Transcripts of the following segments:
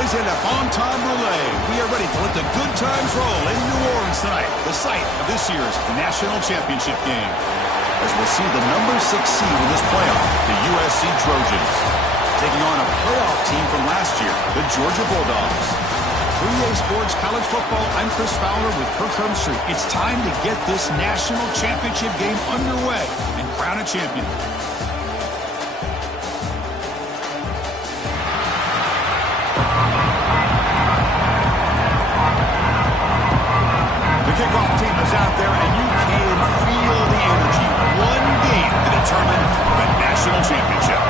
Les in a bon temps roulette. We are ready to let the good times roll in New Orleans tonight, the site of this year's national championship game. As we'll see the number 6 seed in this playoff, the USC Trojans, taking on a playoff team from last year, the Georgia Bulldogs. For EA Sports College Football, I'm Chris Fowler with Kirk Herbstreit. It's time to get this national championship game underway and crown a champion. The kickoff team is out there, and you can feel the energy. One game to determine the national championship.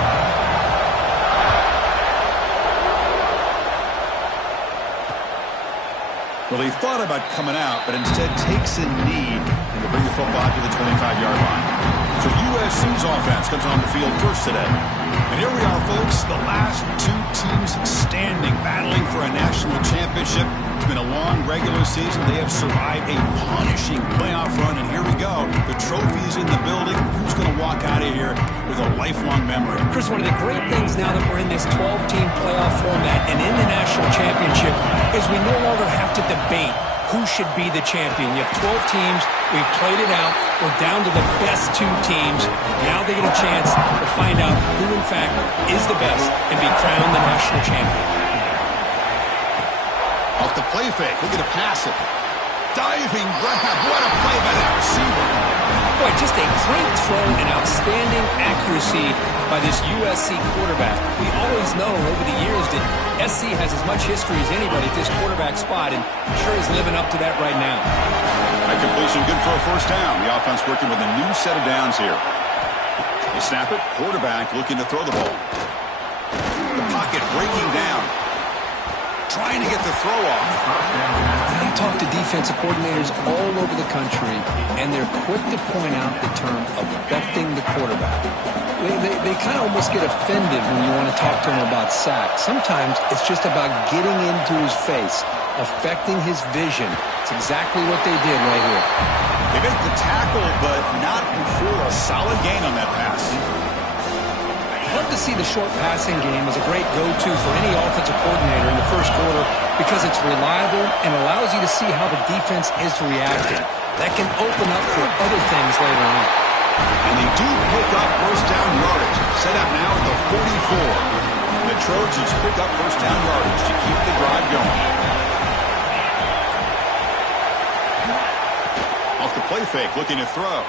Well, he thought about coming out, but instead takes a knee and to bring the football to the 25-yard line. So USC's offense comes on the field first today. And here we are, folks, the last two teams standing, battling for a national championship. It's been a long regular season. They have survived a punishing playoff run, and here we go. The trophy's in the building. Who's going to walk out of here with a lifelong memory? Chris, one of the great things now that we're in this 12-team playoff format and in the national championship is we no longer have to debate who should be the champion. You have 12 teams. We've played it out. We're down to the best 2 teams. Now they get a chance to find out who, in fact, is the best and be crowned the national champion. Off the play fake. Look at it pass it. Diving grab. What a play by that receiver. Boy, just a great throw and outstanding accuracy by this USC quarterback. We always know over the years that SC has as much history as anybody at this quarterback spot, and sure is living up to that right now. That completion good for a first down. The offense working with a new set of downs here. They snap it. Quarterback looking to throw the ball. The pocket breaking down. Trying to get the throw off. I talk to defensive coordinators all over the country, and they're quick to point out the term affecting the quarterback. They kind of almost get offended when you want to talk to them about sacks. Sometimes it's just about getting into his face, affecting his vision. It's exactly what they did right here. They make the tackle, but not before a solid gain on that pass. Love to see the short passing game as a great go-to for any offensive coordinator in the first quarter because it's reliable and allows you to see how the defense is reacting. That can open up for other things later on. And they do pick up first down yardage. Set up now at the 44. The Trojans pick up first down yardage to keep the drive going. Off the play fake, looking to throw.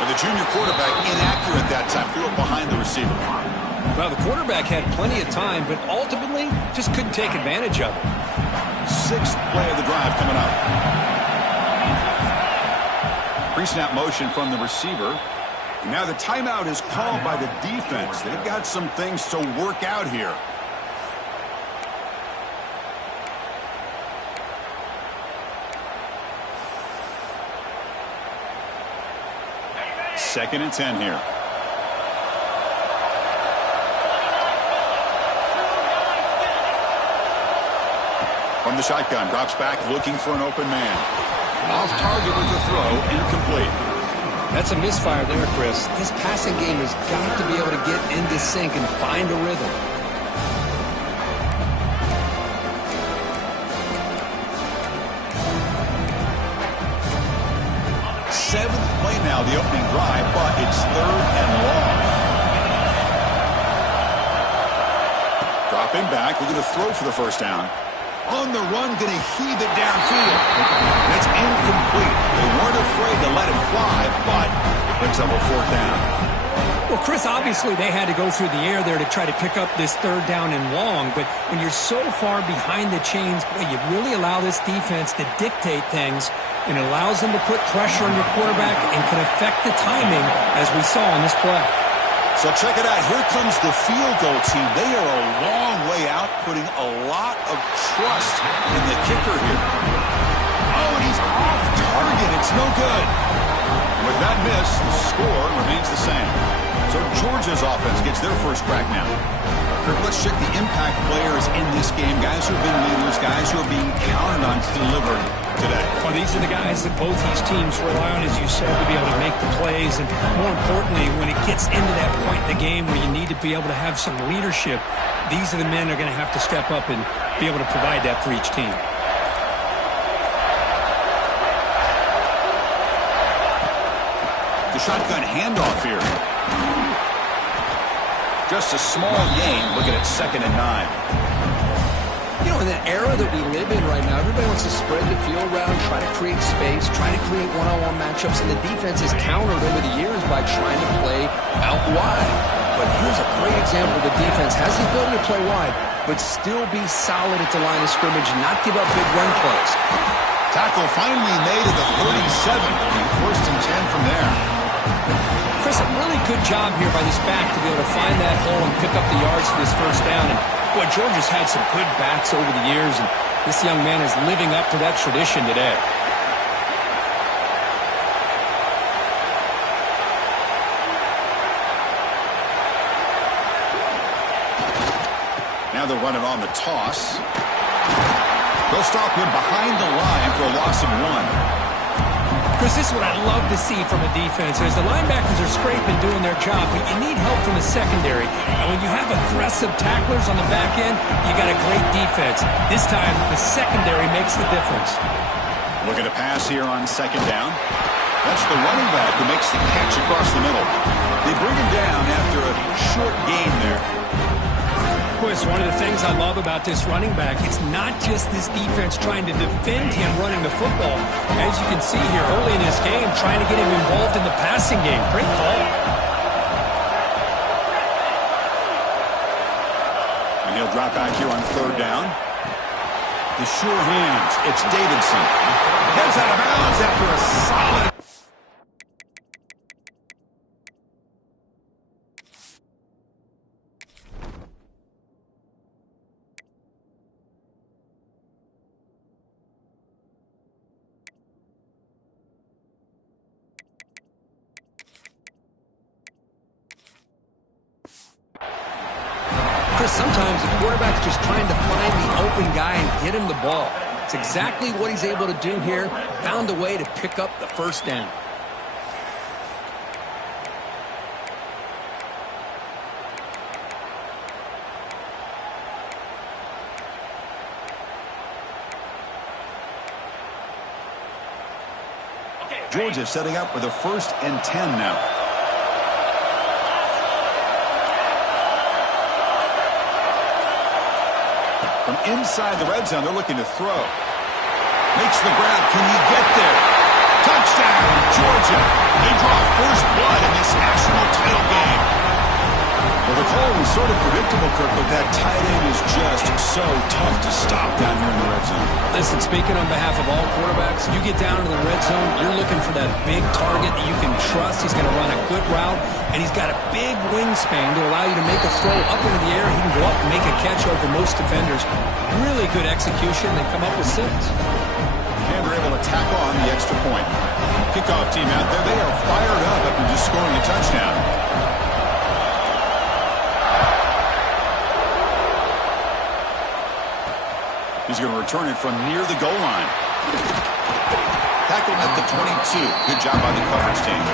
But the junior quarterback inaccurate that time, threw it behind the receiver. Well, the quarterback had plenty of time, but ultimately just couldn't take advantage of it. 6th play of the drive coming up. Pre-snap motion from the receiver. Now the timeout is called by the defense. They've got some things to work out here. Second and 10 here. From the shotgun, drops back looking for an open man. Off target with the throw, incomplete. That's a misfire there, Chris. This passing game has got to be able to get into sync and find a rhythm. Seventh play now, the opening drive, but it's 3rd and long. Dropping back, we're going to throw for the first down. On the run, going to heave it downfield. That's incomplete. They weren't afraid to let it fly, but it brings up a 4th down. Well, Chris, obviously they had to go through the air there to try to pick up this 3rd down and long, but when you're so far behind the chains, boy, you really allow this defense to dictate things, and it allows them to put pressure on your quarterback and can affect the timing, as we saw on this play. So check it out. Here comes the field goal team. They are a long way out, putting a lot of trust in the kicker here. Oh, and he's off target. It's no good. with that miss, the score remains the same. So Georgia's offense gets their first crack now. Kirk, let's check the impact players in this game. Guys who have been leaders, guys who are being counted on to deliver today. Well, these are the guys that both these teams rely on, as you said, to be able to make the plays. And more importantly, when it gets into that point in the game where you need to be able to have some leadership, these are the men that are going to have to step up and be able to provide that for each team. The shotgun handoff here. Just a small gain. Looking at 2nd and 9. You know, in that era that we live in right now, everybody wants to spread the field around, try to create space, try to create one-on-one matchups, and the defense has countered over the years by trying to play out wide. But here's a great example. The defense has the ability to play wide, but still be solid at the line of scrimmage, not give up big run plays. Tackle finally made at the 37. First and 10 from there. Chris, a really good job here by this back to be able to find that hole and pick up the yards for this first down. And boy, Georgia's had some good backs over the years, and this young man is living up to that tradition today. Now they'll run it on the toss. They'll stop him behind the line for a loss of 1. Chris, this is what I love to see from a defense. As the linebackers are scraping, doing their job, but you need help from the secondary. And when you have aggressive tacklers on the back end, you got a great defense. This time, the secondary makes the difference. Looking to pass here on 2nd down. That's the running back who makes the catch across the middle. They bring him down after a short gain there. Chris, one of the things I love about this running back, it's not just this defense trying to defend him running the football. As you can see here early in this game, trying to get him involved in the passing game. Great call. And he'll drop back here on 3rd down. The sure hands. It's Davidson. Heads out of bounds after a solid. Sometimes the quarterback's just trying to find the open guy and get him the ball. It's exactly what he's able to do here. Found a way to pick up the first down. Georgia setting up with a 1st and 10 now. From inside the red zone, they're looking to throw. Makes the grab. Can he get there? Touchdown, Georgia. They draw first blood in this national title game. Well, the call was sort of predictable, Kirk, but that tight end is just so tough to stop down here in the red zone. Listen, speaking on behalf of all quarterbacks, you get down into the red zone, you're looking for that big target that you can trust. He's going to run a good route, and he's got a big wingspan to allow you to make a throw up into the air. He can go up and make a catch over most defenders. Really good execution. They come up with 6. And they're able to tack on the extra point. Kickoff team out there. They are fired up after just scoring a touchdown. He's going to return it from near the goal line. Tackled at the 22. Good job by the coverage team.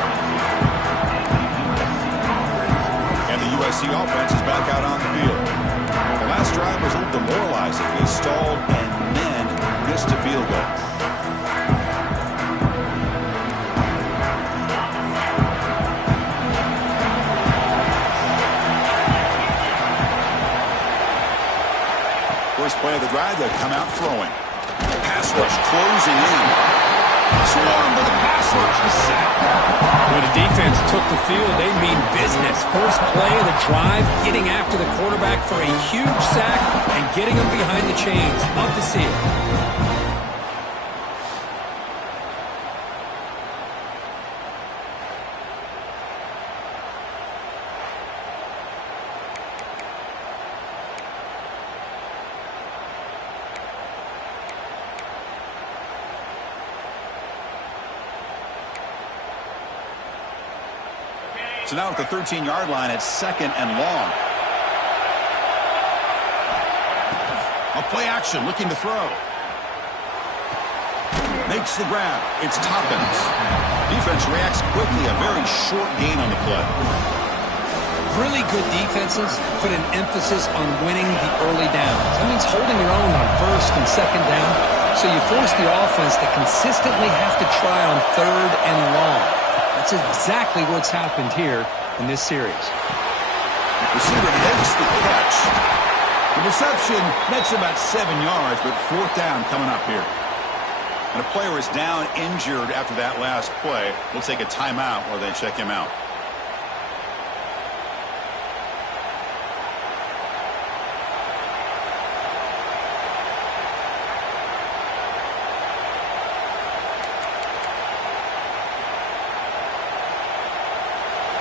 And the USC offense is back out on the field. The last drive was a little demoralizing. They stalled and then missed a field goal. First play of the drive, they'll come out throwing. Pass rush closing in. Swarm with the pass rush is set. When the defense took the field, they mean business. First play of the drive, getting after the quarterback for a huge sack and getting him behind the chains. Love to see it. So now at the 13-yard line, it's 2nd and long. A play action, looking to throw. Makes the grab. It's Toppins. Defense reacts quickly. A very short gain on the play. Really good defenses put an emphasis on winning the early downs. That means holding your own on 1st and 2nd down. So you force the offense to consistently have to try on 3rd and long. That's exactly what's happened here in this series. Receiver makes the catch. The reception nets about 7 yards, but 4th down coming up here. And a player is down injured after that last play. We'll take a timeout while they check him out.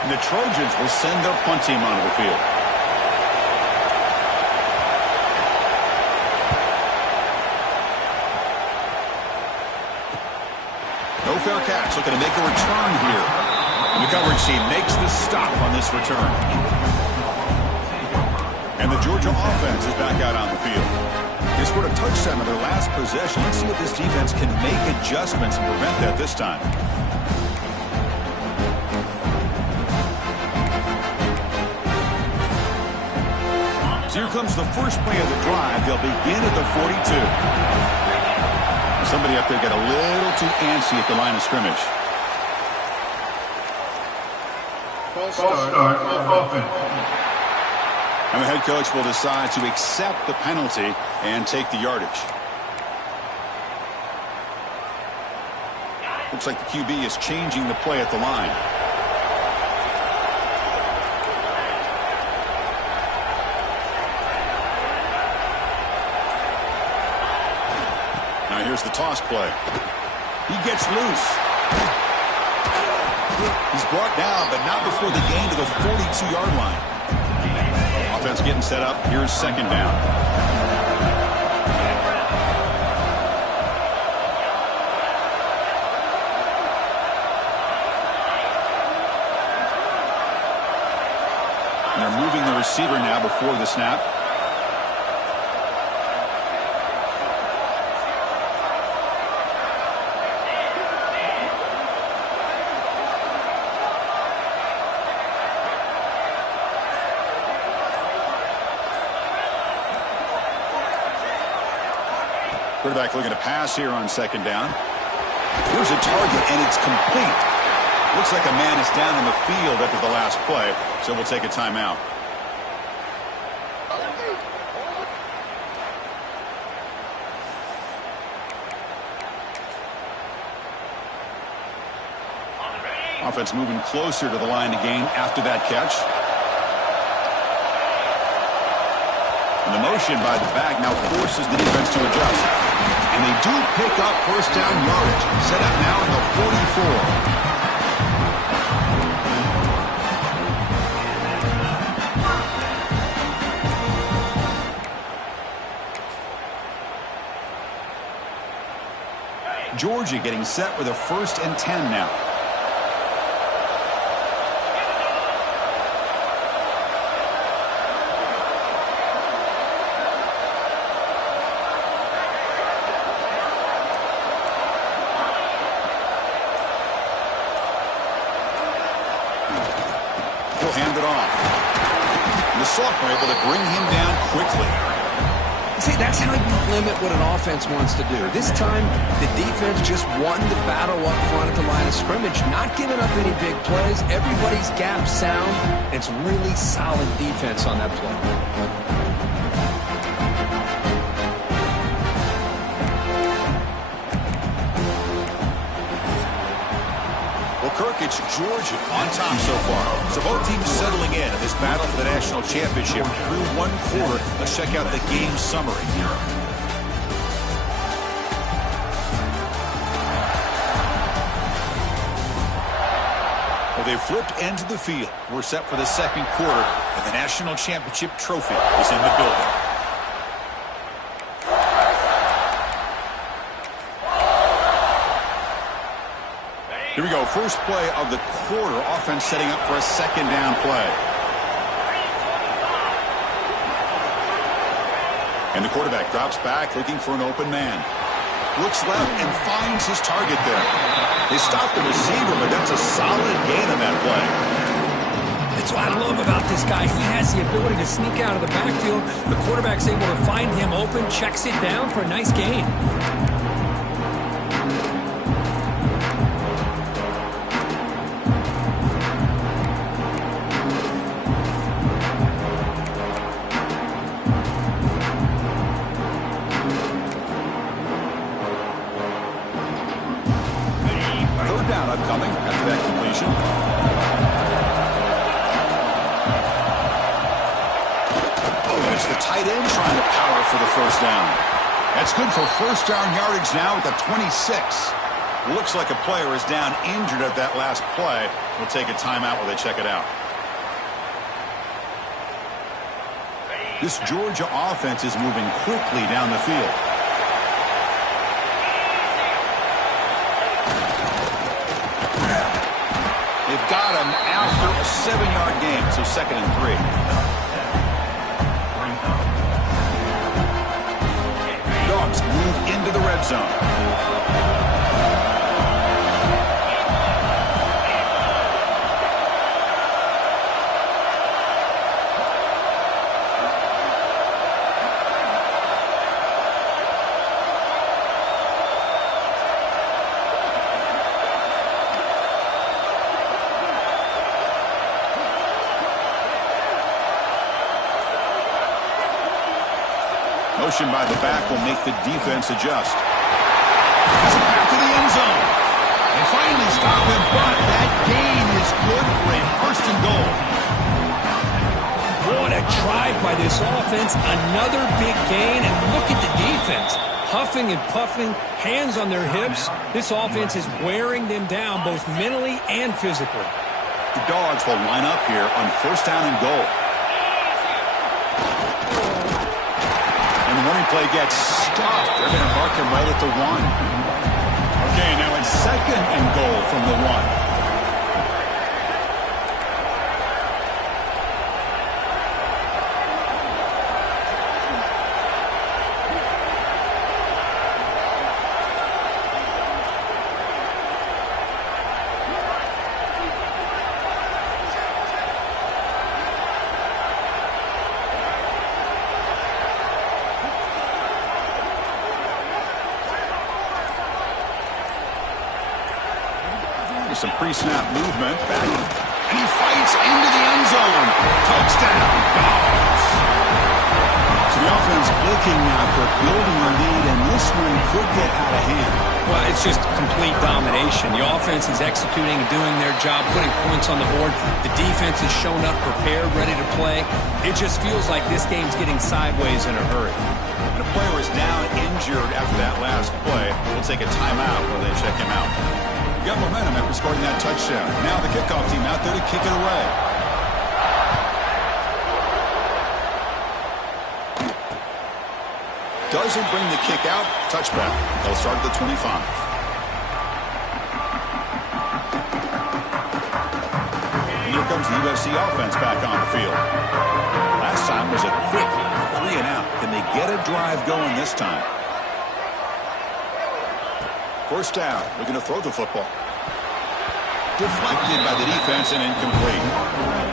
And the Trojans will send their punt team onto the field. No fair catch, looking to make a return here. And the coverage team makes the stop on this return. And the Georgia offense is back out on the field. They scored a touchdown on their last possession. Let's see if this defense can make adjustments and prevent that this time. So here comes the first play of the drive. They'll begin at the 42. Somebody up there got a little too antsy at the line of scrimmage. False start, offense. And the head coach will decide to accept the penalty and take the yardage. Looks like the QB is changing the play at the line. Now here's the toss play. He gets loose. He's brought down, but not before the gain to the 42-yard line. Offense getting set up. Here's 2nd down. And they're moving the receiver now before the snap. Quarterback looking to pass here on 2nd down. Here's a target, and it's complete. Looks like a man is down in the field after the last play, so we'll take a timeout. Offense moving closer to the line to gain after that catch. And the motion by the back now forces the defense to adjust. And they do pick up 1st down yardage. Set up now at the 44. Georgia getting set with a 1st and 10 now. Hand it off. And the Saltburn able to bring him down quickly. See, that's how you limit what an offense wants to do. This time, the defense just won the battle up front at the line of scrimmage, not giving up any big plays. Everybody's gap sound. It's really solid defense on that play. Kirk, it's Georgia on top so far. So both teams settling in this battle for the national championship through 1 quarter. Let's check out the game summary. Well, they flipped into the field. We're set for the 2nd quarter, and the national championship trophy is in the building. Here we go. First play of the quarter. Offense setting up for a second down play. And the quarterback drops back looking for an open man. Looks left and finds his target there. They stopped the receiver, but that's a solid gain on that play. That's what I love about this guy. He has the ability to sneak out of the backfield. The quarterback's able to find him open, checks it down for a nice gain. Third down upcoming after that completion. It's the tight end trying to power for the first down. That's good for first down yardage now at the 26. Looks like a player is down injured at that last play. We'll take a timeout while they check it out. This Georgia offense is moving quickly down the field. They've got him after a 7-yard gain, so 2nd and 3. Dogs move into the red zone. Motion by the back will make the defense adjust. It's back to the end zone. They finally stop him, but that gain is good for a 1st and goal. What a drive by this offense. Another big gain, and look at the defense. Huffing and puffing, hands on their hips. This offense is wearing them down both mentally and physically. The Dogs will line up here on 1st down and goal. And the running play gets stopped. They're going to mark him right at the 1. Okay, now it's 2nd and goal from the 1. Some pre-snap movement back, and he fights into the end zone. Touchdown, Dogs. So the offense clicking now for building a lead, and this one could get out of hand. Well, it's just complete domination. The offense is executing and doing their job, putting points on the board. The defense is shown up, prepared, ready to play. It just feels like this game's getting sideways in a hurry. And a player is down injured after that last play. We'll take a timeout while they check him out. Got momentum after scoring that touchdown. Now the kickoff team out there to kick it away. Doesn't bring the kick out. Touchback. They'll start at the 25. And here comes the USC offense back on the field. Last time was a quick 3 and out. Can they get a drive going this time? First down. We're going to throw the football. Deflected by the defense and incomplete.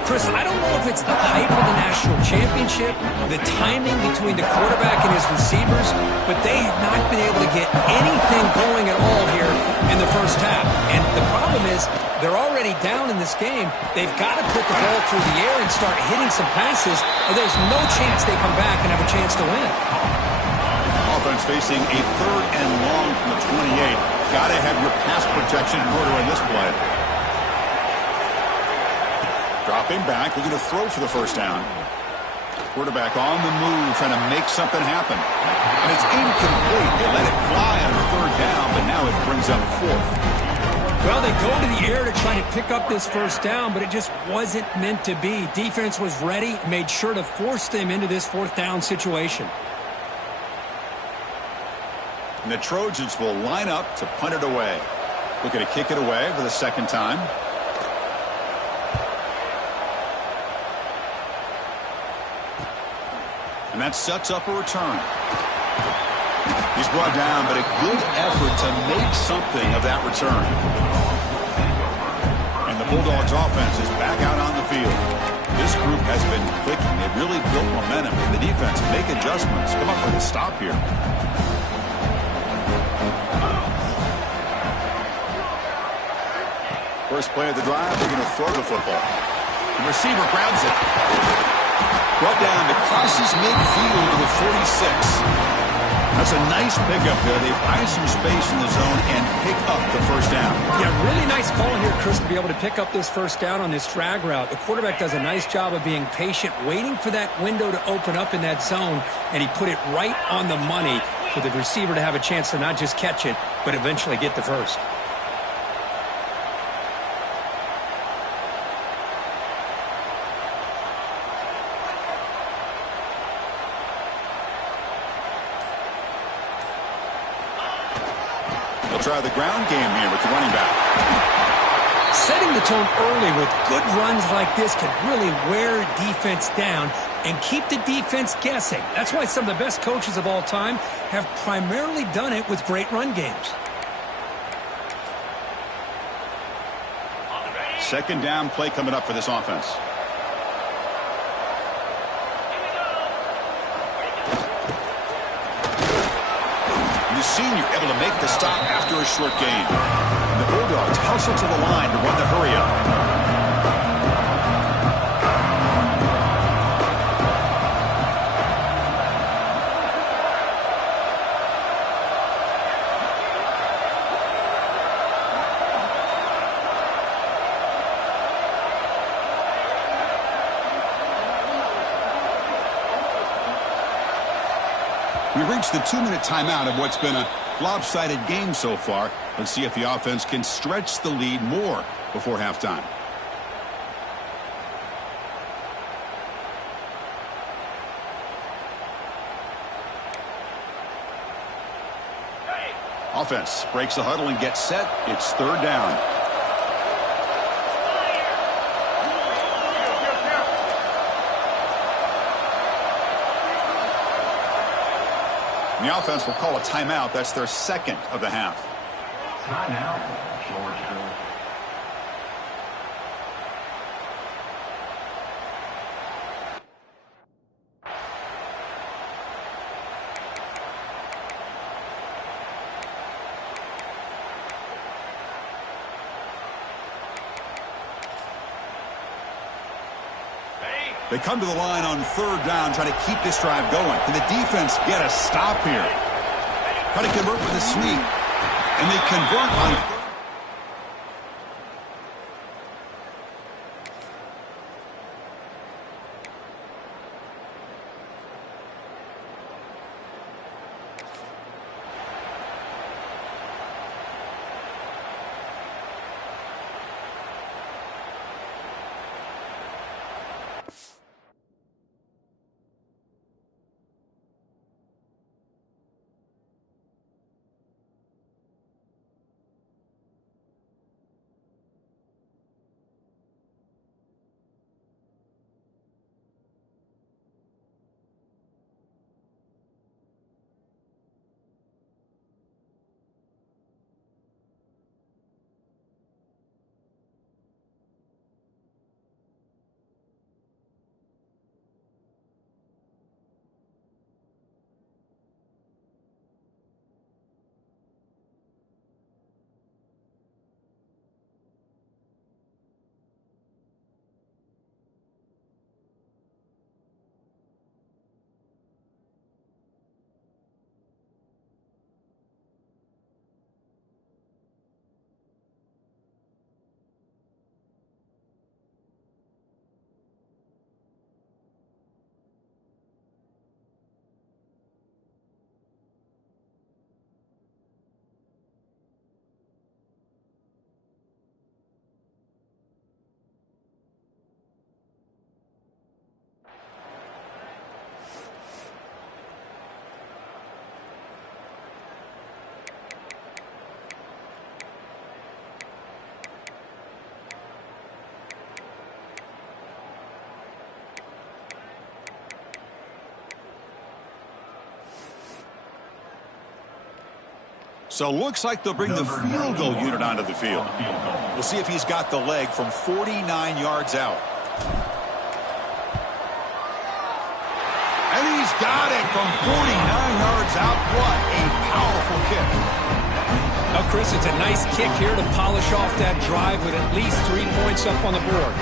Chris, I don't know if it's the hype of the national championship, the timing between the quarterback and his receivers, but they have not been able to get anything going at all here in the first half. And the problem is they're already down in this game. They've got to put the ball through the air and start hitting some passes, or there's no chance they come back and have a chance to win. Offense facing a 3rd and long from the 28. Got to have your pass protection in order in this play. Dropping back, looking to throw for the first down. Quarterback on the move, trying to make something happen. And it's incomplete. They let it fly on 3rd down, but now it brings up 4th. Well, they go to the air to try to pick up this first down, but it just wasn't meant to be. Defense was ready, made sure to force them into this 4th down situation. And the Trojans will line up to punt it away. Looking to kick it away for the second time. And that sets up a return. He's brought down, but a good effort to make something of that return. And the Bulldogs offense is back out on the field. This group has been clicking. They've really built momentum. And the defense make adjustments. Come up with a stop here. First play of the drive, they're going to throw the football. The receiver grabs it. Brought down to crosses midfield to the 46. That's a nice pickup there. They find some space in the zone and pick up the first down. Yeah, really nice call here, Chris, to be able to pick up this first down on this drag route. The quarterback does a nice job of being patient, waiting for that window to open up in that zone, and he put it right on the money for the receiver to have a chance to not just catch it, but eventually get the first. Try the ground game here with the running back. Setting the tone early with good runs like this can really wear defense down and keep the defense guessing. That's why some of the best coaches of all time have primarily done it with great run games. Second down play coming up for this offense. Senior able to make the stop after a short gain. The Bulldogs hustle to the line to run the hurry up. We've reached the 2-minute timeout of what's been a lopsided game so far. Let's see if the offense can stretch the lead more before halftime. Offense breaks the huddle and gets set. It's third down. The offense will call a timeout. That's their second of the half. Timeout, Georgia. They come to the line on third down, trying to keep this drive going. Can the defense get a stop here? Try to convert with a sweep. And they convert on third. So looks like they'll bring the field goal unit onto the field. We'll see if he's got the leg from 49 yards out. And he's got it from 49 yards out. What a powerful kick. Well, Chris, it's a nice kick here to polish off that drive with at least 3 points up on the board.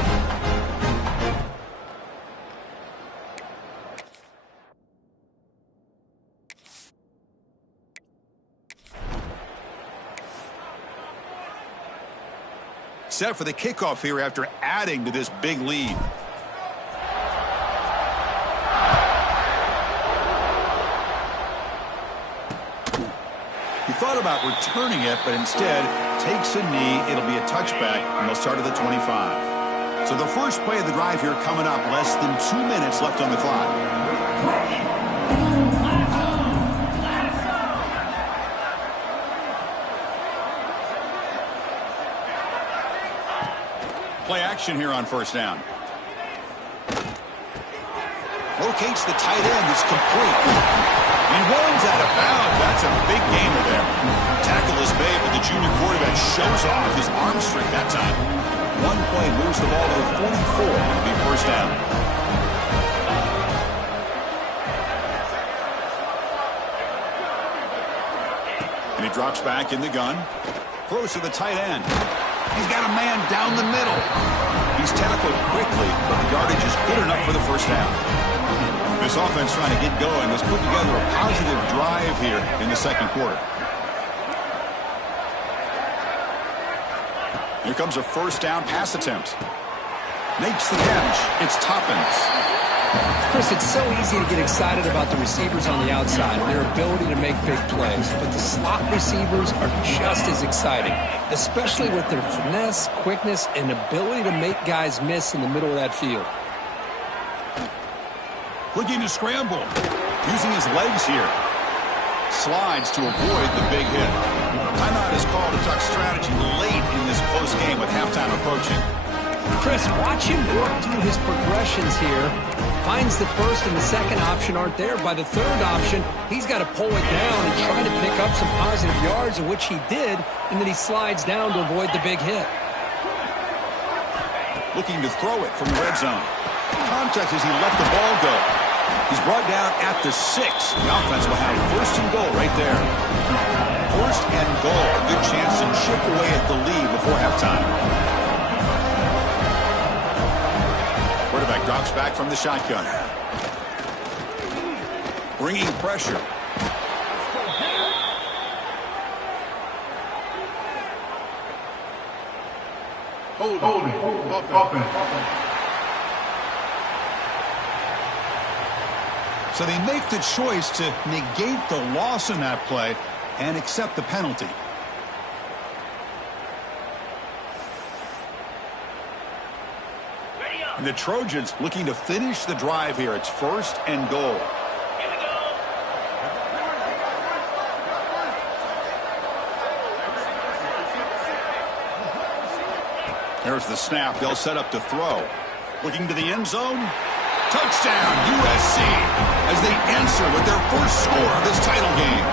Set for the kickoff here after adding to this big lead. He thought about returning it, but instead takes a knee. It'll be a touchback, and they'll start at the 25. So the first play of the drive here coming up, less than 2 minutes left on the clock. Play action here on first down. Locates the tight end. It's complete. He runs out of bounds. That's a big gainer there. Tackle is made, but the junior quarterback shows off his arm strength that time. One play moves the ball to the 44. It'll be first down. And he drops back in the gun. Throws to the tight end. He's got a man down the middle. He's tackled quickly, but the yardage is good enough for the first down. This offense trying to get going has put together a positive drive here in the second quarter. Here comes a first down pass attempt. Makes the catch. It's Toppins. Chris, it's so easy to get excited about the receivers on the outside and their ability to make big plays, but the slot receivers are just as exciting, especially with their finesse, quickness, and ability to make guys miss in the middle of that field. Looking to scramble. Using his legs here. Slides to avoid the big hit. Timeout is called to talk strategy late in this close game with halftime approaching. Chris, watch him work through his progressions here. Finds the first and the second option aren't there. By the third option, he's got to pull it down and try to pick up some positive yards, of which he did, and then he slides down to avoid the big hit. Looking to throw it from the red zone. Contact as he let the ball go. He's brought down at the 6. The offense will have first and goal right there. First and goal. A good chance to chip away at the lead before halftime. Quarterback drops back from the shotgun. Bringing pressure. Holding. Offense. So they make the choice to negate the loss in that play and accept the penalty. And the Trojans looking to finish the drive here. It's first and goal. There's the snap. They'll set up to throw. Looking to the end zone. Touchdown, USC, as they answer with their first score of this title game.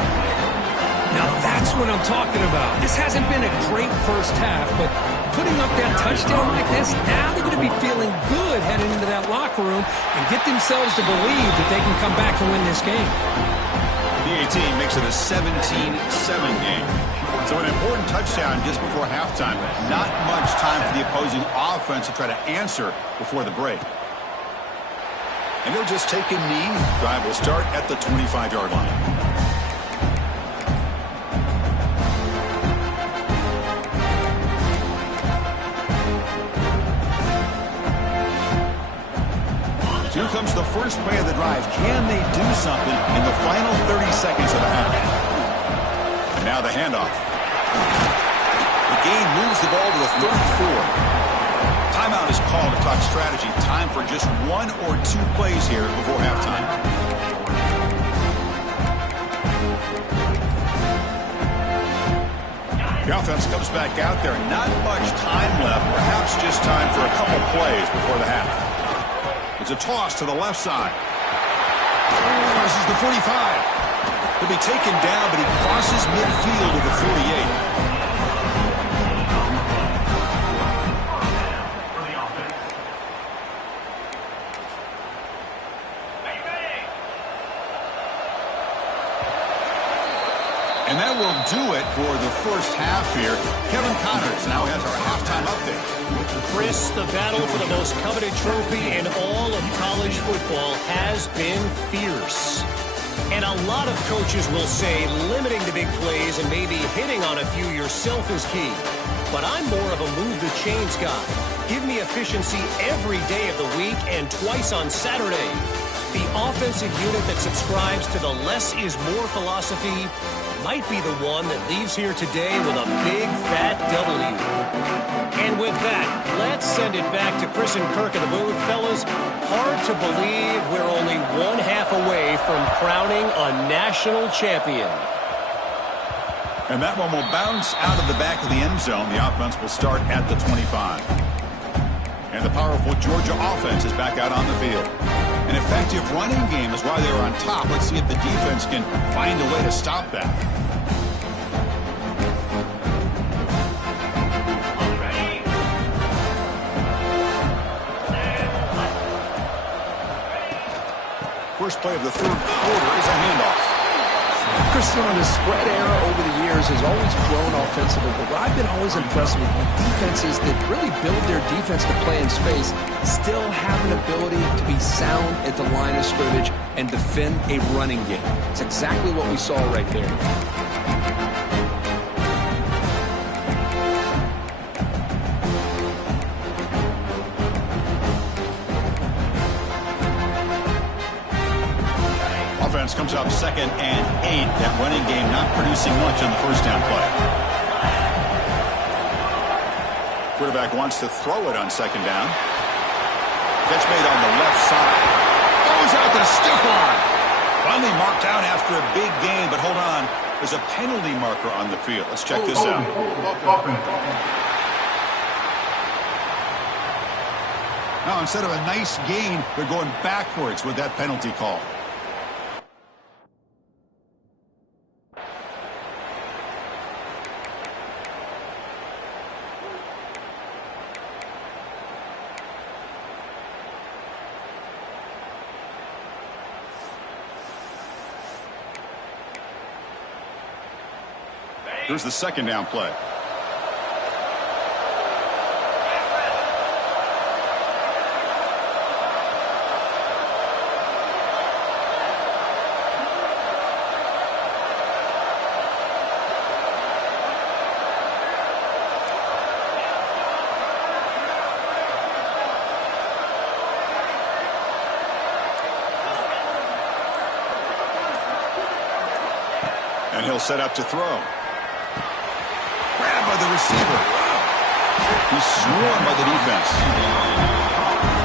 Now that's what I'm talking about. This hasn't been a great first half, but putting up that touchdown like this, now they're going to be feeling good heading into that locker room and get themselves to believe that they can come back and win this game. The 18 makes it a 17-7 game. So an important touchdown just before halftime. Not much time for the opposing offense to try to answer before the break. And they'll just take a knee. Drive will start at the 25-yard line. Here comes the first play of the drive. Can they do something in the final 30 seconds of the half? And now the handoff. The game moves the ball to the 34. Timeout is called to talk strategy. Time for just 1 or 2 plays here before halftime. The offense comes back out there. Not much time left. Perhaps just time for a couple plays before the half. It's a toss to the left side. Crosses the 45. He'll be taken down, but he crosses midfield with the 48. And that will do it for the first half here. Kevin Connors now has our halftime update. Chris, the battle for the most coveted trophy in all of college football has been fierce. And a lot of coaches will say limiting the big plays and maybe hitting on a few yourself is key. But I'm more of a move the chains guy. Give me efficiency every day of the week and twice on Saturday. The offensive unit that subscribes to the less is more philosophy might be the one that leaves here today with a big fat W. And with that, let's send it back to Chris and Kirk in the booth. Fellas, hard to believe we're only one half away from crowning a national champion. And that one will bounce out of the back of the end zone. The offense will start at the 25. And the powerful Georgia offense is back out on the field. An effective running game is why they were on top. Let's see if the defense can find a way to stop that. First play of the third quarter is a handoff. Christian, the spread era over the years has always grown offensively, but what I've been always impressed with defenses that really build their defense to play in space still have an ability to be sound at the line of scrimmage and defend a running game. It's exactly what we saw right there. Offense comes up 2nd and 8. That running game not producing much on the first down play. Quarterback wants to throw it on 2nd down. Catch made on the left side. Goes out the stiff arm. Finally marked out after a big gain, but hold on. There's a penalty marker on the field. Let's check this out. Now, instead of a nice gain, they're going backwards with that penalty call. Here's the 2nd down play. And he'll set up to throw. Grabbed by the receiver. He's swarmed by the defense.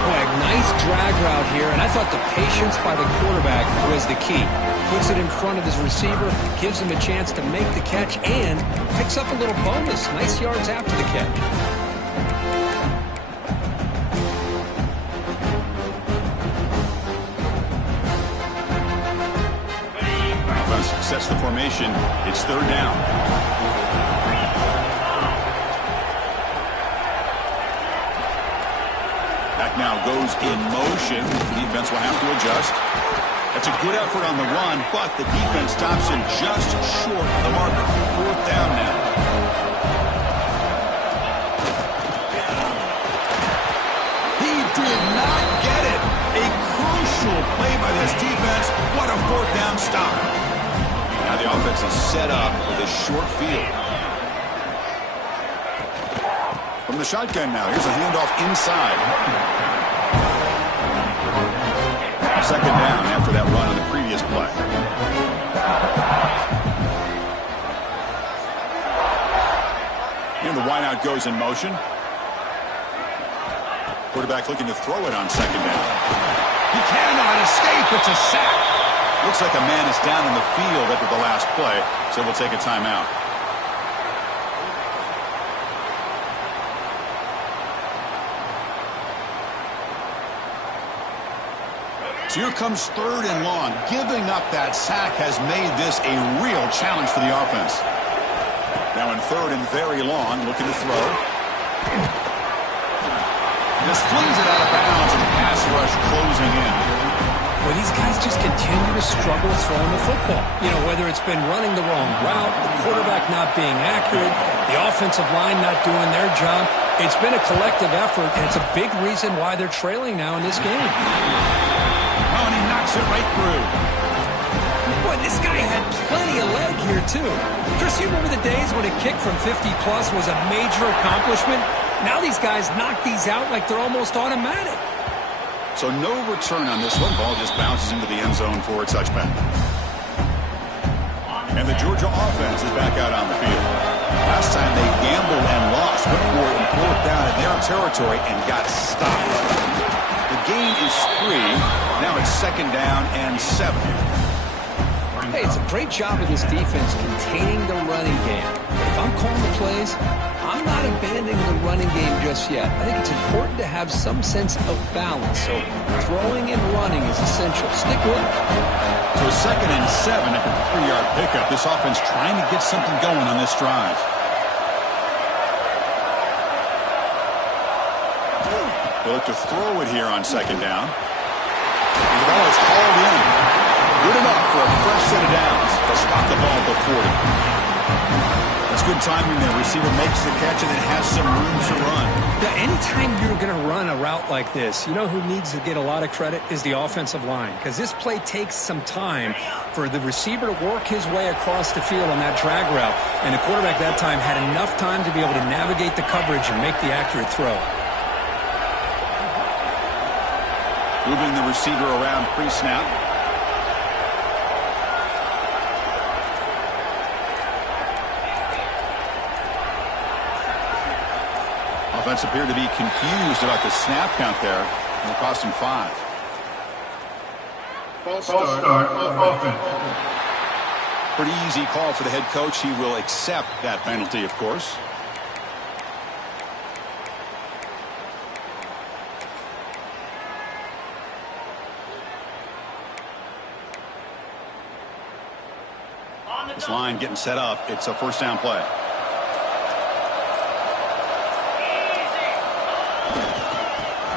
Boy, a nice drag route here, and I thought the patience by the quarterback was the key. Puts it in front of his receiver, gives him a chance to make the catch, and picks up a little bonus. Nice yards after the catch. Sets the formation. It's 3rd down. Back now goes in motion. Defense will have to adjust. That's a good effort on the run, but the defense stops him just short of the marker. 4th down now. He did not get it. A crucial play by this defense. What a 4th down stop. Now the offense is set up with a short field. From the shotgun now, here's a handoff inside. 2nd down after that run on the previous play. And the wideout goes in motion. Quarterback looking to throw it on 2nd down. He cannot escape. It's a sack. Looks like a man is down in the field after the last play, so we'll take a timeout. So here comes 3rd and long. Giving up that sack has made this a real challenge for the offense. Now in 3rd and very long, looking to throw. Just flings it out of bounds, and the pass rush closing in. Well, these guys just continue to struggle throwing the football. You know, whether it's been running the wrong route, the quarterback not being accurate, the offensive line not doing their job. It's been a collective effort, and it's a big reason why they're trailing now in this game. Oh, and he knocks it right through. Boy, this guy had plenty of leg here, too. Chris, you remember the days when a kick from 50-plus was a major accomplishment? Now these guys knock these out like they're almost automatic. So no return on this one. Ball just bounces into the end zone for a touchback. And the Georgia offense is back out on the field. Last time they gambled and lost, went for it and 4th down in their territory and got stopped. The gain is 3. Now it's 2nd down and 7. Hey, it's a great job of this defense containing the running game. But if I'm calling the plays, I'm not abandoning the running game just yet. I think it's important to have some sense of balance. So throwing and running is essential. Stick with it. So 2nd and 7 after the 3-yard pickup. This offense trying to get something going on this drive. They look to throw it here on 2nd down. And the ball is hauled in. Good enough for a fresh set of downs to spot the ball at the 40. That's good timing there. Receiver makes the catch and then has some room to run. Yeah, anytime you're going to run a route like this, you know who needs to get a lot of credit is the offensive line. Because this play takes some time for the receiver to work his way across the field on that drag route. And the quarterback that time had enough time to be able to navigate the coverage and make the accurate throw. Moving the receiver around pre-snap. Offense appeared to be confused about the snap count there, and it cost him 5. False start. Offense. Pretty easy call for the head coach. He will accept that penalty, of course. This line getting set up. It's a 1st down play.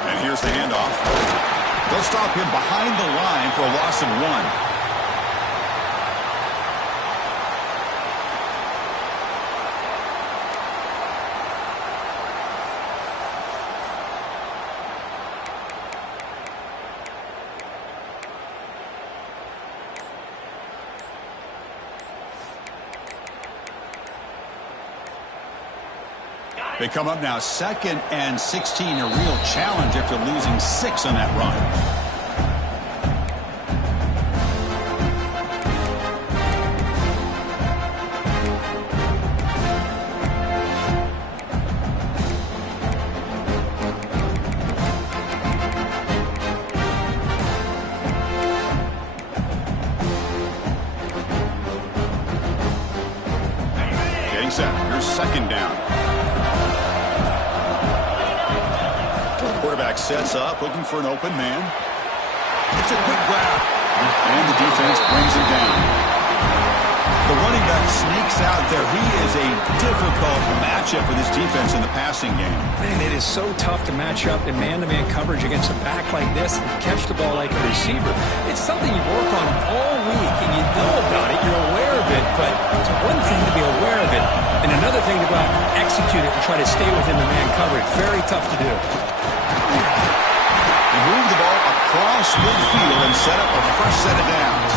And here's the handoff. They'll stop him behind the line for a loss of 1. They come up now 2nd and 16, a real challenge after losing 6 on that run. Getting set. Here's 2nd down. Quarterback sets up, looking for an open man. It's a quick grab, and the defense brings him down. The running back sneaks out there. He is a difficult matchup for this defense in the passing game. Man, it is so tough to match up in man-to-man coverage against a back like this and catch the ball like a receiver. It's something you work on all week, and you know about it. You're aware of it, but it's one thing to be aware of it, and another thing to go out and execute it and try to stay within the man coverage. Very tough to do. They move the ball across midfield and set up a fresh set of downs.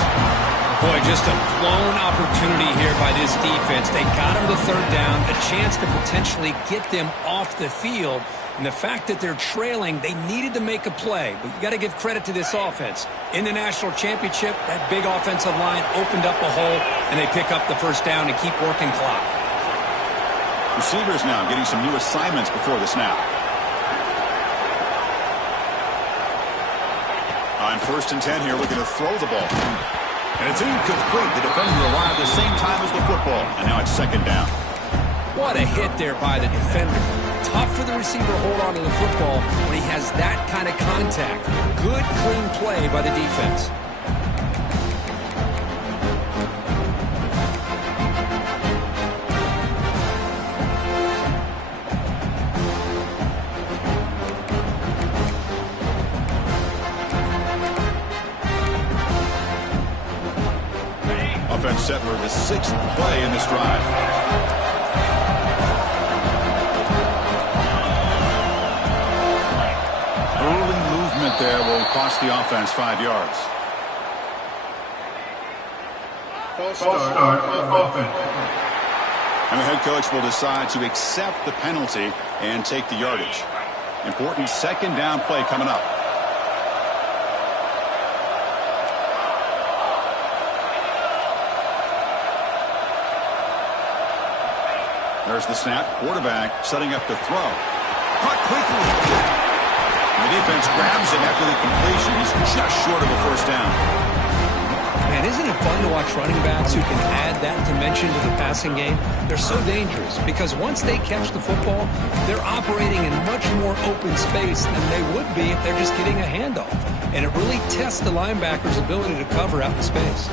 Boy, just a blown opportunity here by this defense. They got him the 3rd down, a chance to potentially get them off the field. And the fact that they're trailing, they needed to make a play. But you got to give credit to this offense. In the national championship, that big offensive line opened up a hole, and they pick up the 1st down and keep working clock. Receivers now getting some new assignments before the snap. On 1st and 10 here, looking to throw the ball. And it's incomplete. The defender arrived at the same time as the football. And now it's 2nd down. What a hit there by the defender. Tough for the receiver to hold on to the football when he has that kind of contact. Good, clean play by the defense. Offense set for the 6th play in this drive. Early movement there will cost the offense 5 yards. False start, offense. And the head coach will decide to accept the penalty and take the yardage. Important 2nd down play coming up. There's the snap. Quarterback setting up the throw. Caught quickly. The defense grabs him after the completion. He's just short of a 1st down. Man, isn't it fun to watch running backs who can add that dimension to the passing game? They're so dangerous because once they catch the football, they're operating in much more open space than they would be if they're just getting a handoff. And it really tests the linebacker's ability to cover out in space.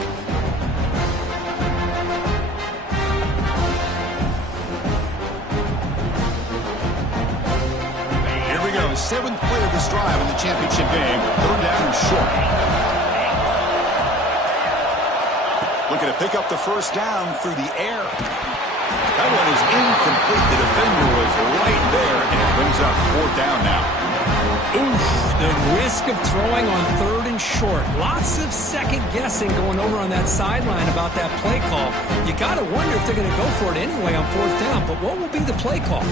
Here we go. 7th play of this drive in the championship game. 3rd down and short. Looking to pick up the 1st down through the air. That one is incomplete. The defender was right there, and it brings up 4th down now. Oof, the risk of throwing on 3rd and short. Lots of second guessing going over on that sideline about that play call. You got to wonder if they're going to go for it anyway on 4th down, but what will be the play call?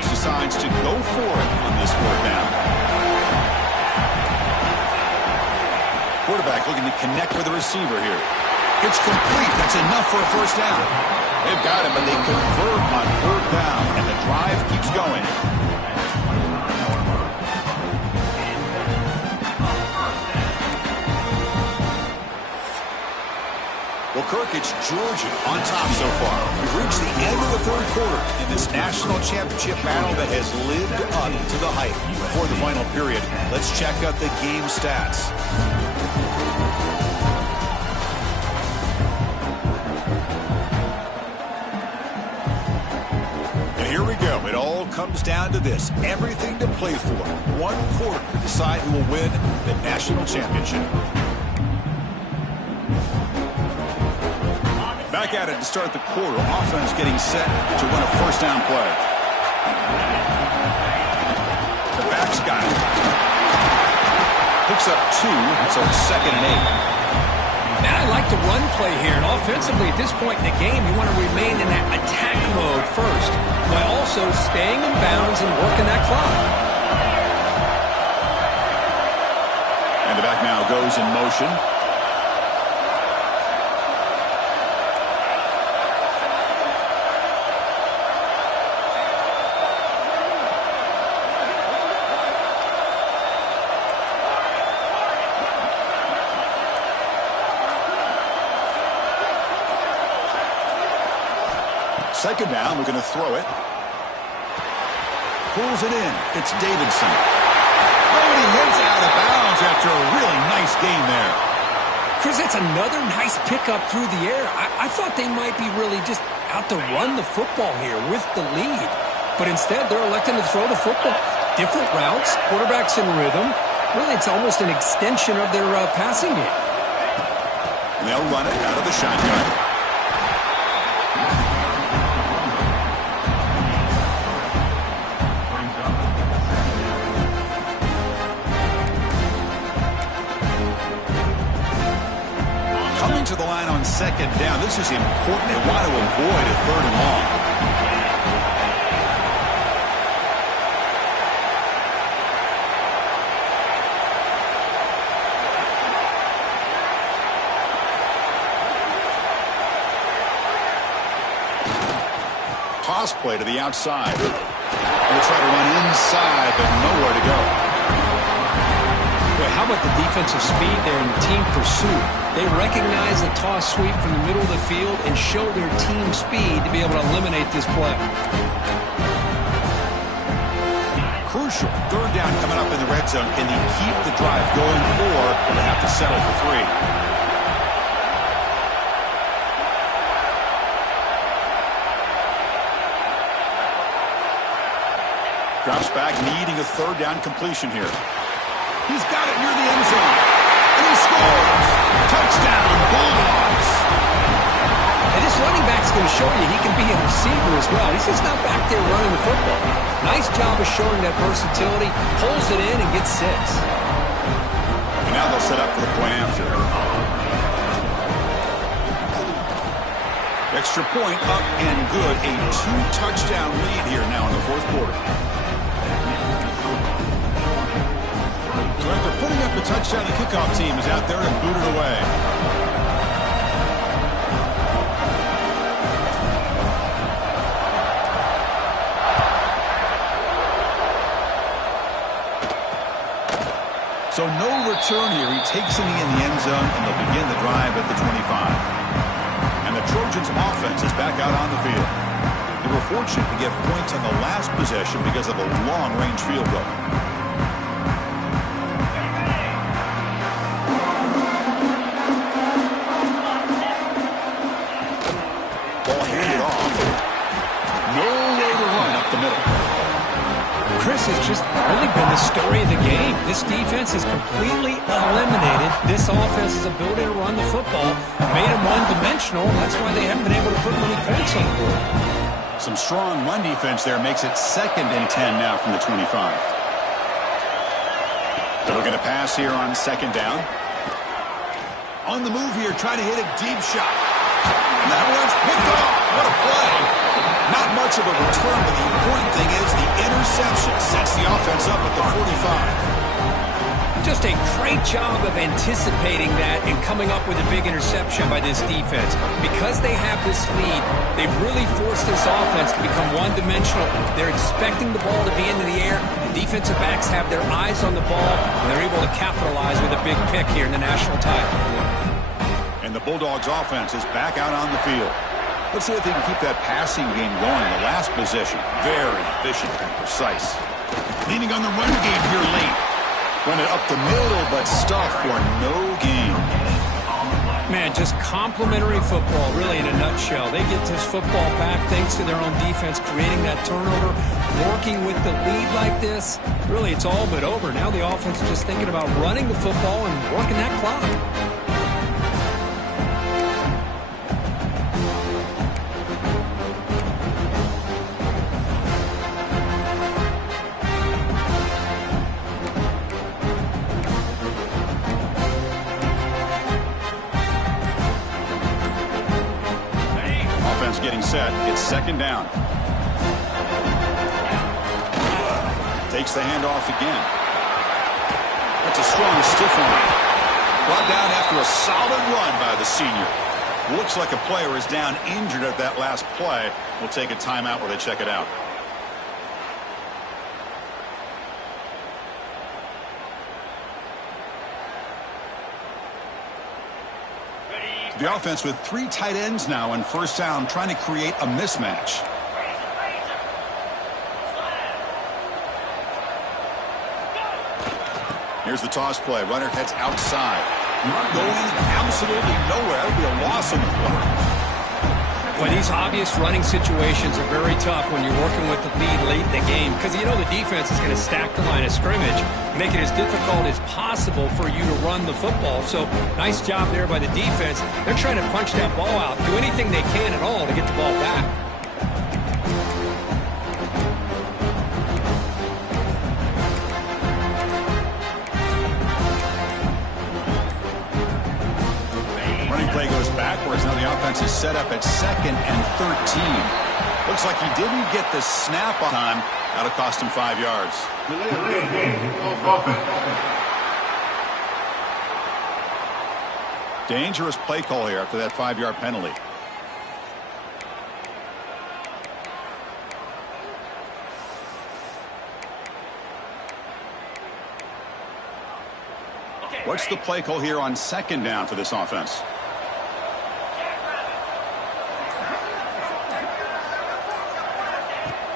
Decides to go for it on this 4th down. Quarterback looking to connect with the receiver here. It's complete. That's enough for a 1st down. They've got him, but they convert on 3rd down, and the drive keeps going. Well, Kirk, it's Georgia on top so far. We've reached the end of the 3rd quarter in this national championship battle that has lived up to the hype. Before the final period, let's check out the game stats. And here we go. It all comes down to this. Everything to play for. 1 quarter to decide who will win the national championship. Back at it to start the quarter. Offense getting set to run a 1st down play. The back's got it. Picks up 2, so it's 2nd and 8. Man, I like the run play here. And offensively, at this point in the game, you want to remain in that attack mode first, while also staying in bounds and working that clock. And the back now goes in motion. Second down, we're going to throw it. Pulls it in. It's Davidson. Oh, and he heads out of bounds after a really nice game there. Chris, that's another nice pickup through the air. I thought they might be really just out to run the football here with the lead. But instead, they're electing to throw the football. Different routes, quarterbacks in rhythm. Really, it's almost an extension of their passing game. And they'll run it out of the shotgun. To the line on 2nd down. This is important. They want to avoid a 3rd and long. Toss play to the outside. He'll try to run inside, but nowhere to go. Boy, how about the defensive speed there in the team pursuit? They recognize the toss sweep from the middle of the field and show their team speed to be able to eliminate this play. Crucial. Third down coming up in the red zone. Can they keep the drive going, or will they have to settle for 3? Drops back, needing a third down completion here. He's got it near the end zone. And he scores! Touchdown, Bulldogs! And this running back's going to show you he can be a receiver as well. He's just not back there running the football. Nice job of showing that versatility. Pulls it in and gets 6. And now they'll set up for the point after. Extra point up and good. A 2-touchdown lead here now in the fourth quarter. So after putting up the touchdown, the kickoff team is out there and booted away. So no return here. He takes it in the end zone, and they'll begin the drive at the 25. And the Trojans' offense is back out on the field. They were fortunate to get points on the last possession because of a long-range field goal. Ball handed off. No way to run up the middle. Chris has just really been the story of the game. This defense has completely eliminated this offense's ability to run the football, made them one-dimensional, and that's why they haven't been able to put many points on the board. Some strong run defense there makes it 2nd and 10 now from the 25. They're looking to pass here on 2nd down. On the move here, trying to hit a deep shot. And that one's picked off. What a play. Not much of a return, but the important thing is the interception sets the offense up at the 45. Just a great job of anticipating that and coming up with a big interception by this defense. Because they have this lead, they've really forced this offense to become one-dimensional. They're expecting the ball to be into the air. The defensive backs have their eyes on the ball, and they're able to capitalize with a big pick here in the national title. And the Bulldogs offense is back out on the field. Let's see if they can keep that passing game going. The last possession, very efficient and precise. Leaning on the run game here late. Run it up the middle, but stuff for no gain. Man, just complimentary football, really, in a nutshell. They get this football back thanks to their own defense, creating that turnover, working with the lead like this. Really, it's all but over. Now the offense is just thinking about running the football and working that clock. Getting set. It's 2nd down. Takes the handoff again. That's a strong stiff one. Brought down after a solid run by the senior. Looks like a player is down injured at that last play. We'll take a timeout while they check it out. The offense with 3 tight ends now on 1st down, trying to create a mismatch. Here's the toss play. Runner heads outside. Going absolutely nowhere. That'll be a loss on the play. Boy, these obvious running situations are very tough when you're working with the lead late in the game because you know the defense is going to stack the line of scrimmage, make it as difficult as possible for you to run the football. So nice job there by the defense. They're trying to punch that ball out, do anything they can at all to get the ball back. Play goes backwards. Now the offense is set up at 2nd and 13. Looks like he didn't get the snap on time. That'll cost him 5 yards. Dangerous play call here after that 5-yard penalty. What's the play call here on second down for this offense?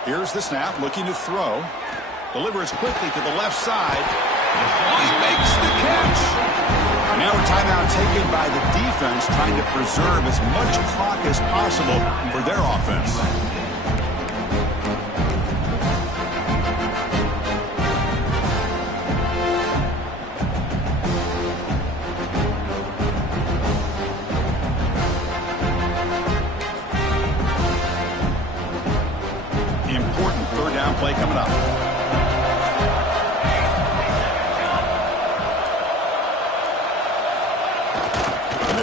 Here's the snap, looking to throw. Delivers quickly to the left side. He makes the catch. Now a timeout taken by the defense, trying to preserve as much clock as possible for their offense. Important third down play coming up.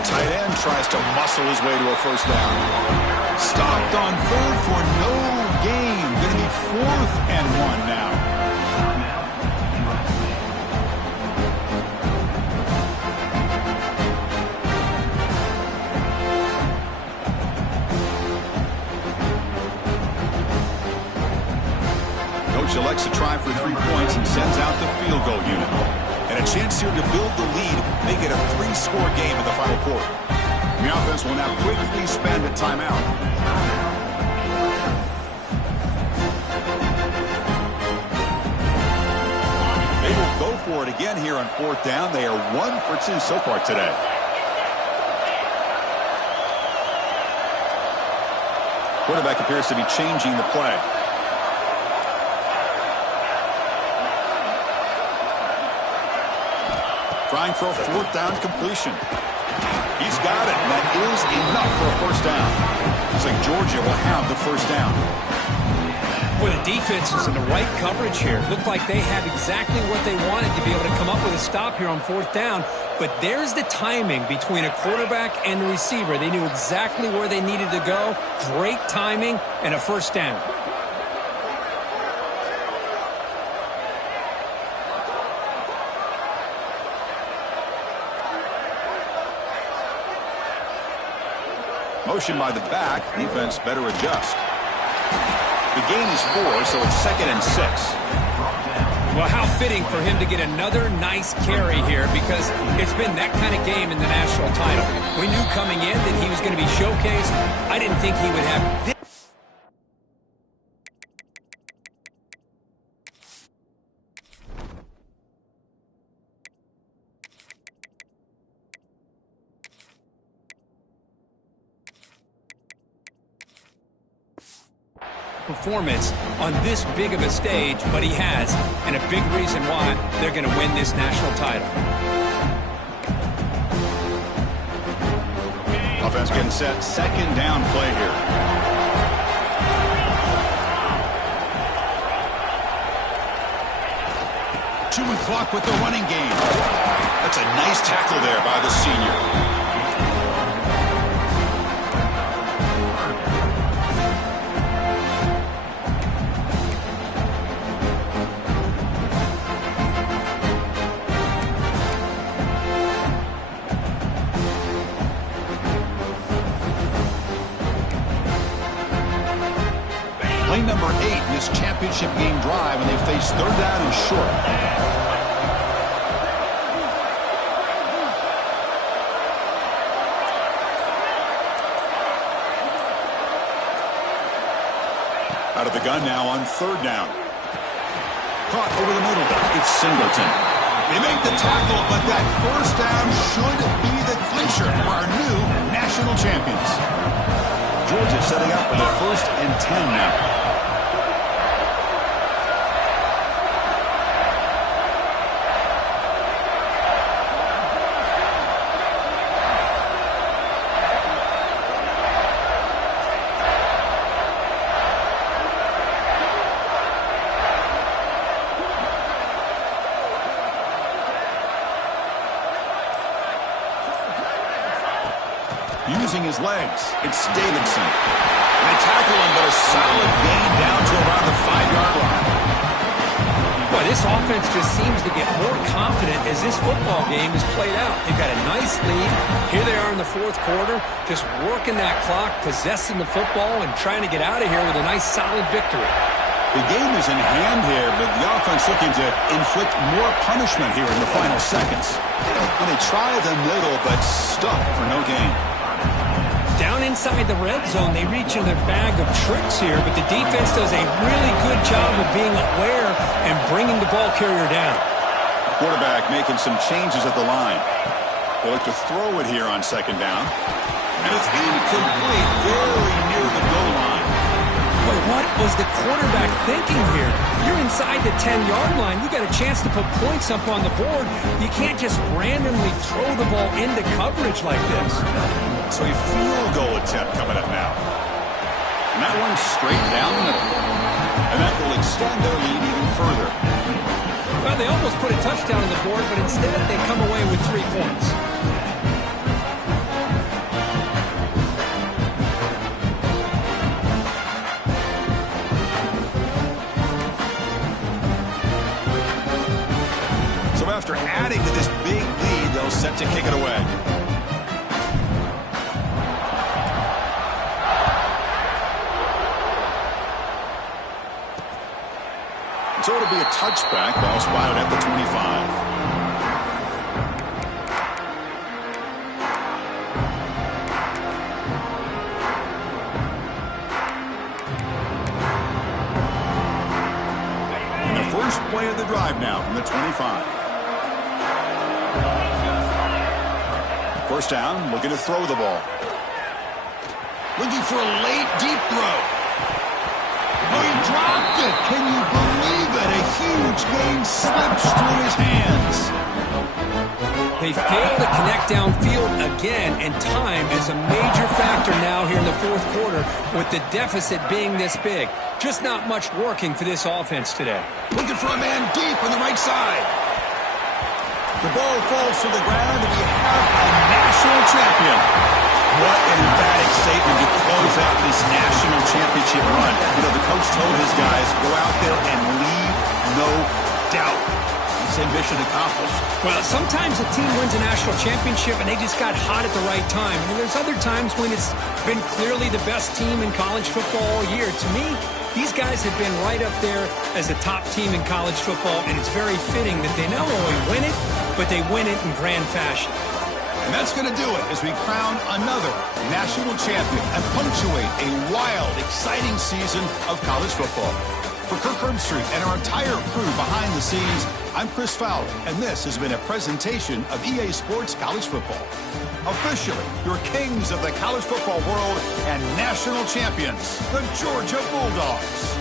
Tight end tries to muscle his way to a first down. Stopped on third for no gain. Going to be 4th and 1 now. Coach elects to try for 3 points and sends out the field goal unit. And a chance here to build the lead, make it a 3-score game in the final quarter. The offense will now quickly spend a timeout. They will go for it again here on 4th down. They are 1 for 2 so far today. Quarterback appears to be changing the play. Trying for a 4th down completion. He's got it. That is enough for a first down. Looks like Georgia will have the first down. Boy, the defense is in the right coverage here. Looked like they have exactly what they wanted to be able to come up with a stop here on 4th down. But there's the timing between a quarterback and the receiver. They knew exactly where they needed to go. Great timing and a first down. Motion by the back. Defense better adjust. The gain is 4, so it's 2nd and 6. Well, how fitting for him to get another nice carry here, because it's been that kind of game in the national title. We knew coming in that he was going to be showcased. I didn't think he would have this. Performance on this big of a stage, but he has, and a big reason why they're going to win this national title. Offense getting set. 2nd down play here. Chewing clock with the running game. That's a nice tackle there by the senior. Play number 8 in this championship game drive, and they face 3rd down and short. Out of the gun now on 3rd down. Caught over the middle. It's Singleton. They make the tackle, but that first down should be the clincher for our new national champions. Georgia setting up for the 1st and 10 now. Using his legs, it's Davidson. They tackle him, but a solid gain down to around the 5-yard line. Boy, this offense just seems to get more confident as this football game is played out. They've got a nice lead. Here they are in the 4th quarter, just working that clock, possessing the football, and trying to get out of here with a nice, solid victory. The game is in hand here, but the offense looking to inflict more punishment here in the final seconds. And they try the middle, but stuck for no gain. Down inside the red zone, they reach in their bag of tricks here, but the defense does a really good job of being aware and bringing the ball carrier down. Quarterback making some changes at the line. They look to throw it here on second down. And it's incomplete, very near the goal line. But what was the quarterback thinking here? You're inside the 10-yard line. You got a chance to put points up on the board. You can't just randomly throw the ball into coverage like this. So a field goal attempt coming up now. And that one's straight down the middle. And that will extend their lead even further. Well, they almost put a touchdown on the board, but instead they come away with 3 points. So after adding to this big lead, they'll set to kick it away. So it'll be a touchback. Ball spotted at the 25. And the first play of the drive now from the 25. First down, looking to throw the ball. Looking for a late, deep throw. Oh, he dropped it. Can you believe it? A huge gain slips through his hands. They failed to connect downfield again, and time is a major factor now here in the fourth quarter with the deficit being this big. Just not much working for this offense today. Looking for a man deep on the right side. The ball falls to the ground, and we have a national champion. What an emphatic statement to close out this national championship run. You know, the coach told his guys, go out there and leave no doubt. It's mission accomplished. Well, sometimes a team wins a national championship and they just got hot at the right time. And there's other times when it's been clearly the best team in college football all year. To me, these guys have been right up there as the top team in college football, and it's very fitting that they not only win it, but they win it in grand fashion. And that's going to do it as we crown another national champion and punctuate a wild, exciting season of college football. For Kirk Herbstreit and our entire crew behind the scenes, I'm Chris Fowler, and this has been a presentation of EA Sports College Football. Officially, your kings of the college football world and national champions, the Georgia Bulldogs.